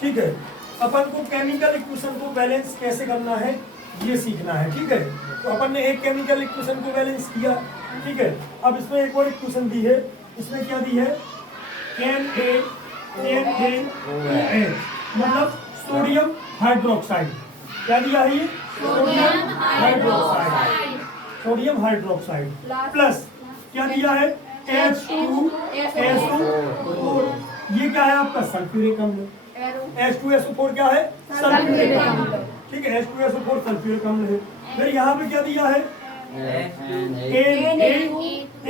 ठीक है, अपन को केमिकल इक्वेशन को बैलेंस कैसे करना है ये सीखना है। ठीक है, तो अपन ने एक केमिकल इक्वेशन को बैलेंस किया। ठीक है, अब इसमें एक और इक्वेशन दी है, इसमें क्या दी है, NaOH, मतलब सोडियम हाइड्रोक्साइड। क्या दिया है ये, sodium hydroxide, sodium hydroxide plus क्या दिया है, H2SO4। ये क्या है आपका सल्फ्यूरिक अम्ल। H2SO4 क्या है, सल्फ्यूरिक अम्ल। ठीक है, H2SO4 सल्फ्यूरिक अम्ल है। फिर यहाँ पे क्या दिया है,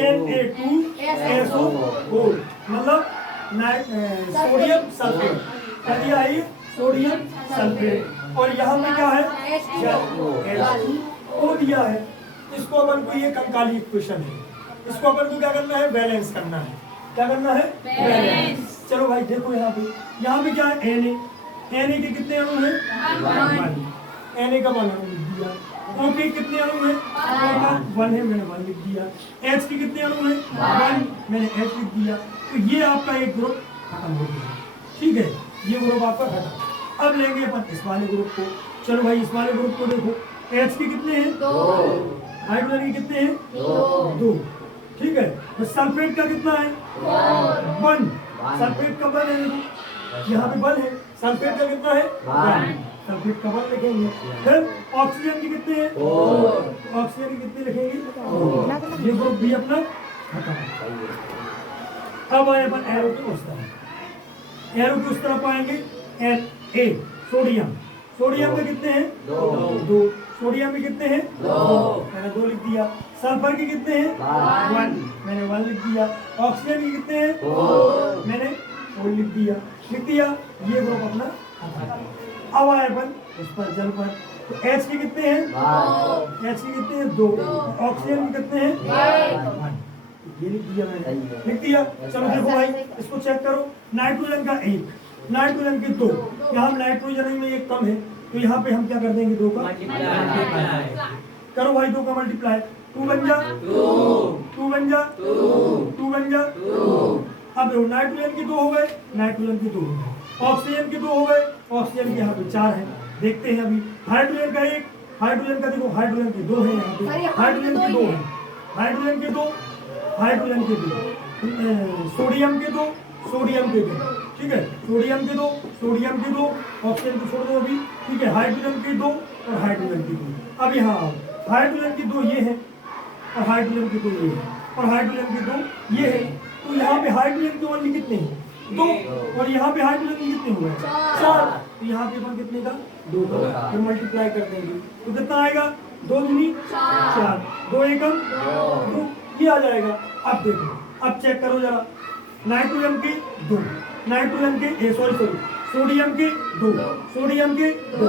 Na2SO4, मतलब सोडियम सल्फेट। क्या दिया है ये, सोडियम सल्फेट। और यहाँ पे क्या है, H2O दिया है। इसको अपन को, ये कंकाली इक्वेशन है, इसको अपन को क्या करना है, बैलेंस करना है। क्या करना है, बैलेंस। चलो भाई देखो यहाँ पे क्या है, Na के कितने अणु हैं, Na का 1 अणु लिख दिया। O के कितने अणु हैं, 1 है, मैंने 1 लिख दिया। H के कितने अणु हैं, 1, मैंने H लिख दिया। तो ये आपका एक ग्रुप खत्म हो गया। ठीक है, ये ग्रुप आपका खत्म। अब लेंगे अपन इस वाले ग्रुप को। चलो भाई इस वाले ग्रुप को देखो, H के कितने हैं, 2, हाइड्रोजन के कितने हैं, 2। ठीक है, तो सल्फेट का कितना है, 1। सल्फेट का 1 है, यहाँ पे 1 है। सल्फेट का कितना है, 1। सल्फेट का 1 लिखेंगे। फिर ऑक्सीजन के कितने हैं, ऑक्सीजन के कितने लिखेंगे, ये ग्रुप भी अपना खत्म। अब आए अपन एरो के उस तरफ, एरो के उस तरफ आएंगे। Na सोडियम, सोडियम के कितने हैं, 2। सोडियम के कितने हैं, 2, मैंने 2 लिख दिया। सल्फर के कितने हैं, 1, मैंने 1 लिख दिया। ऑक्सीजन के कितने हैं, 4, मैंने 4 लिख दिया। ये ग्रुप अपना खत्म। अब आए अपन उस पर, जल पर। तो H के कितने हैं, H के कितने हैं, 2। ऑक्सीजन के कितने हैं, 1। ये लिख दिया मैंने, लिख दिया। चलो देखो भाई इसको चेक करो। नाइट्रोजन का 1, नाइट्रोजन के 2। यहाँ नाइट्रोजन में एक कम है, तो यहाँ पे हम क्या कर देंगे, 2 का मल्टीप्लाई करो भाई, 2 का मल्टीप्लाई। 2 बन जा 2, 2 बन जा 2, 2 बन जा 2। अब देखो नाइट्रोजन के 2 हो गए, नाइट्रोजन के 2 हो गए। ऑक्सीजन के 2 हो गए, ऑक्सीजन के यहाँ पे 4 है। देखते हैं अभी हाइड्रोजन का 1, हाइड्रोजन का देखो, हाइड्रोजन के 2 है यहाँ पे, हाइड्रोजन के 2 है, हाइड्रोजन के 2, हाइड्रोजन के 2, सोडियम के 2, सोडियम के 2। ठीक है, सोडियम के 2, सोडियम के 2, ऑक्सीजन को छोड़ दो अभी। ठीक है, हाइड्रोजन के 2 और हाइड्रोजन के 2। अब यहाँ हाइड्रोजन के 2 ये है, और हाइड्रोजन के 2 ये है, और हाइड्रोजन के 2 ये है। तो यहाँ पे हाइड्रोजन के ओनली कितने हैं, 2, और यहाँ पे हाइड्रोजन के कितने हुए, 4। तो यहाँ पे अपन कितने का, 2 का। फिर मल्टीप्लाई कर देंगे तो कितना आएगा, 2 दूनी 4, 2 एकम 2, ये आ जाएगा। अब देखो, अब चेक करो जरा, नाइट्रोजन के 2, नाइट्रोजन के सोडियम के 2, सोडियम के 2।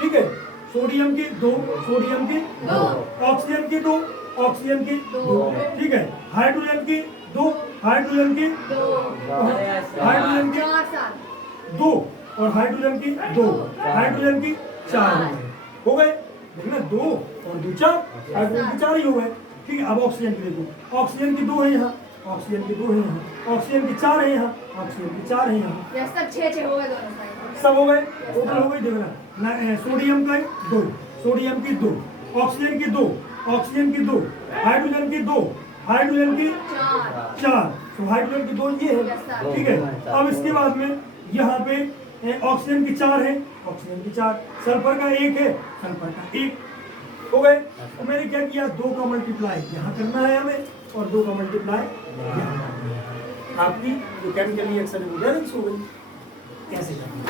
ठीक है, सोडियम के 2, सोडियम के 2, ऑक्सीजन के 2, ऑक्सीजन के 2। ठीक है, हाइड्रोजन के 2, हाइड्रोजन के 2, हाइड्रोजन के 2 और हाइड्रोजन के 2, हाइड्रोजन के 4 हो गए। देखना 2 और 2 4, हाइड्रोजन के 4 ही हो गए। ठीक है, अब ऑक्सीजन के देखो, ऑक्सीजन के 2 है यहाँ, ऑक्सीजन के 2 है यहाँ, ऑक्सीजन के 4 है यहाँ, ऑक्सीजन के 4 है यहाँ, सब 6 हो गए, दोनों साइड सब हो गए, टोटल हो गई। देखना सोडियम का 2, सोडियम की 2, ऑक्सीजन की 2, ऑक्सीजन की 2, हाइड्रोजन की 2, हाइड्रोजन की 4। तो हाइड्रोजन की 2 ये है। ठीक है, अब इसके बाद में यहाँ पे ऑक्सीजन की 4 है, ऑक्सीजन की 4, सल्फर का 1 है, सल्फर का 1 हो गए। तो मैंने क्या किया, 2 का मल्टीप्लाई यहाँ करना है हमें, और 2 का मल्टीप्लाई यहाँ करना है। आपकी जो केमिकल रिएक्शन है वो बैलेंस हो गई। कैसे करना है?